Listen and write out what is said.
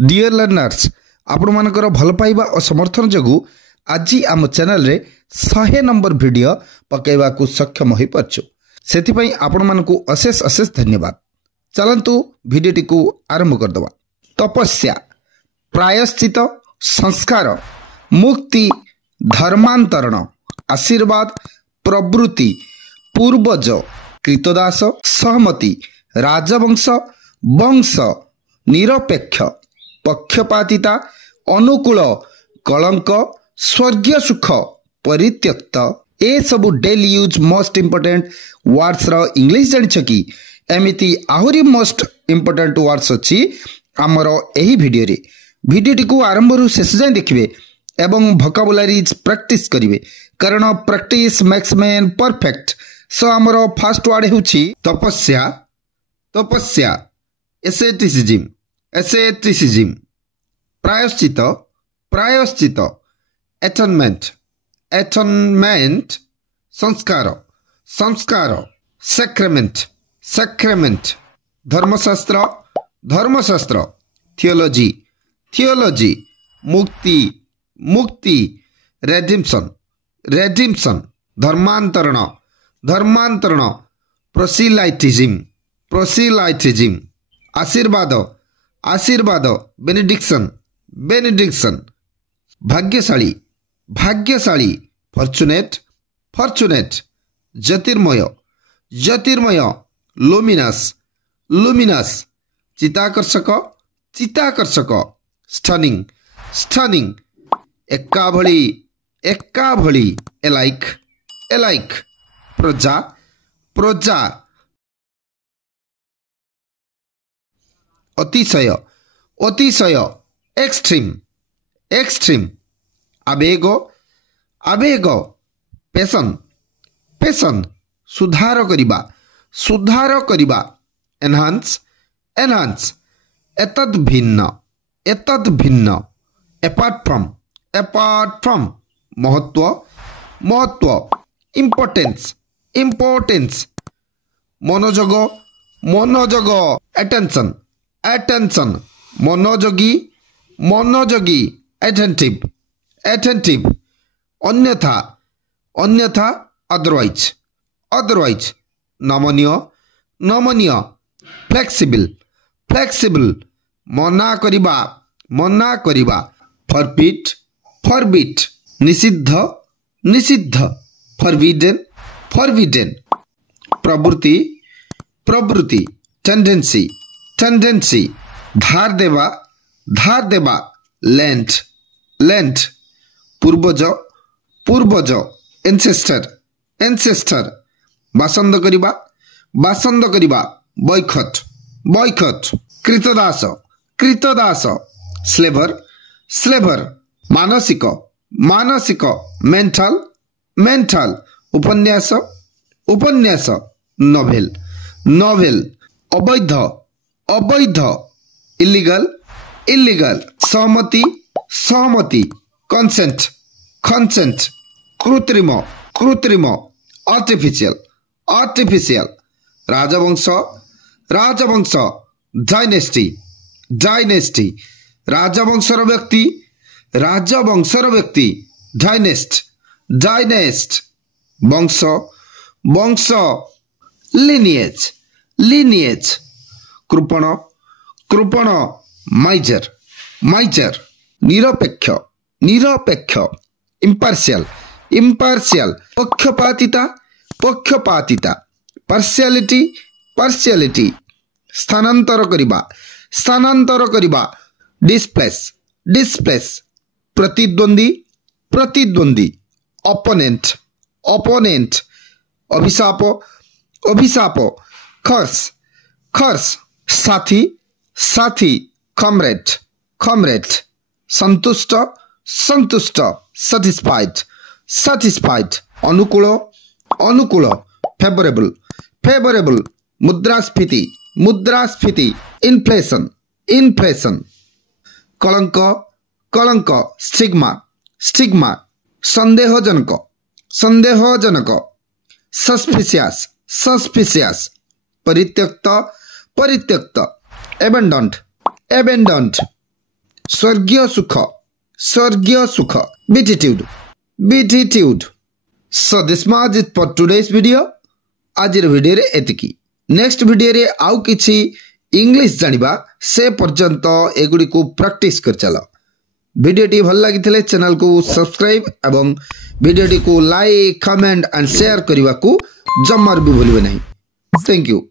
Dear learners आपण मानकर भल पाइबा और समर्थन जगु आज आम चैनल रे 100 नंबर वीडियो पकेवा को सक्षम हो पारछु सेथिपई आपण मानकु अशेष अशेष धन्यवाद। चलंतु वीडियोटी को आरंभ कर दवा। तपस्या, प्रायश्चित, संस्कार, मुक्ति, धर्मांतरण, आशीर्वाद, प्रवृत्ति, पूर्वज, कृतदास, सहमति, राजवंश, वंश, निरपेक्ष, पक्षपातिता, अनुकूल, कलंक, स्वर्गीय सुख, परित्यक्त ए सबु daily use most important words रो इंग्लिश जानिछ कि एमिति आहुरी मोस्ट इंपोर्टेंट वर्ड्स अछि हमर एही वीडियो रे। वीडियोटी को आरंभ रु शेष जाय देखिबे एवं वोकाबुलरीज प्रैक्टिस करिवे कारण प्रैक्टिस मेक्स मैन परफेक्ट। सो हमर फर्स्ट वर्ड हेउछि तपस्या। तपस्या, एसेटिसिज्म, एसेटिसिज्म, प्रायश्चित, प्रायश्चित, एटोनमेंट, एटोनमेंट, संस्कार, संस्कार, सैक्रेमेंट, सैक्रेमेंट, धर्मशास्त्र, धर्मशास्त्र, थियोलॉजी, थियोलॉजी, मुक्ति, मुक्ति, रेडिम्पशन, रेडिम्पशन, धर्मांतरण, धर्मांतरण, प्रोसिलाइटिज्म, प्रोसिलाइटिज्म, आशीर्वाद, आशीर्वाद, बेनेडिक्शन, बेनेडिक्शन, भाग्यशाली, भाग्यशाली, फॉर्चुनेट, फॉर्चुनेट, ज्योतिर्मय, ज्योतिर्मय, लुमिनस, लुमिनस, चिताकर्षक, चिताकर्षक, स्टनिंग, स्टनिंग, एका भली, एका भली, एलाइक, एलाइक, प्रजा, प्रजा, अतिशय, अतिशय, एक्सट्रीम, एक्सट्रीम, आवेग, आवेग, पैशन, पैशन, सुधार करिबा, सुधार करिबा, एनहांस, एनहांस, एतद भिन्न, एतद भिन्न, अपार्ट फ्रॉम, अपार्ट फ्रॉम, महत्व, महत्व, इंपोर्टेंस, इंपोर्टेंस, मनोजग, मनोजग, अटेंशन, अटेंशन, मनोजगी, मनोजगी, अटेंटिव, अटेंटिव, अन्यथा, अन्यथा, अदरवाइज, अदरवाइज, नमनीय, नमनीय, फ्लेक्सिबल, फ्लेक्सिबल, मना करिबा, मना करिबा, फॉरबिट, फॉरबिट, निषिद्ध, निषिद्ध, फॉरबिडन, फॉरबिडन, प्रवृत्ति, प्रवृत्ति, टेंडेंसी, टेंडेंसी, धार देवा, धार देवा, लैंड, लैंड, पूर्वज, पूर्वज, एंसेस्टर, एंसेस्टर, बासंद करिबा, बासंद करिबा, बॉयकट, बॉयकट, कृतदास, कृतदास, स्लेवर, स्लेवर, मानसिक, मानसिक, मेंटल, मेंटल, उपन्यास, उपन्यास, नोवेल, नोवेल, अवैध, अवैध, इलीगल, इलीगल, सहमति, सहमति, कंसेंट, कंसेंट, कृत्रिम, कृत्रिम, आर्टिफिशियल, आर्टिफिशियल, राजवंश, राजवंश, डायनेस्टी, डायनेस्टी, राजवंशर व्यक्ति, राजवंशर व्यक्ति, डायनेस्ट, डायनेस्ट, वंश, वंश, लिनिएज, लिनिएज, कृपण, कृपण, माइजर, माइजर, निरपेक्ष, निरपेक्ष, इम्पार्शियल, इम्पार्शियल, पक्षपातिता, पक्षपातिता, पार्शियलिटी, पार्शियलिटी, स्थानांतर करिबा, स्थानांतर करिबा, डिस्प्लेस, डिस्प्लेस, प्रतिद्वंदी, प्रतिद्वंदी, ओपोनेंट, ओपोनेंट, अभिशाप, अभिशाप, खर्स, खर्स, साथी, साथी, कॉमरेड, कॉमरेड, संतुष्ट, संतुष्ट, सैटिस्फाइड, सैटिस्फाइड, अनुकूल, अनुकूल, फेवरेबल, फेवरेबल, मुद्रास्फीति, मुद्रास्फीति, इन्फ्लेशन, इन्फ्लेशन, कलंक, कलंक, स्टिग्मा, स्टिग्मा, संदेहजनक, संदेहजनक, सस्पिशियस, सस्पिशियस, परित्यक्त, परित्यक्त, एबेंडन्ड, एबेंडन्ड, स्वर्गीय सुख स्वर्गीय सुख beatitude beatitude so this much it for today's video आज वीडियो रे एतिकी नेक्स्ट वीडियो रे आउ किछि इंग्लिश जानिबा से पर्यंत एगुडी को प्रैक्टिस कर चलो वीडियो टी भल लगी चैनल को सब्सक्राइब एवं वीडियो टी को लाइक कमेंट एंड शेयर करने को जमार भी भूलिबे नहीं थैंक यू।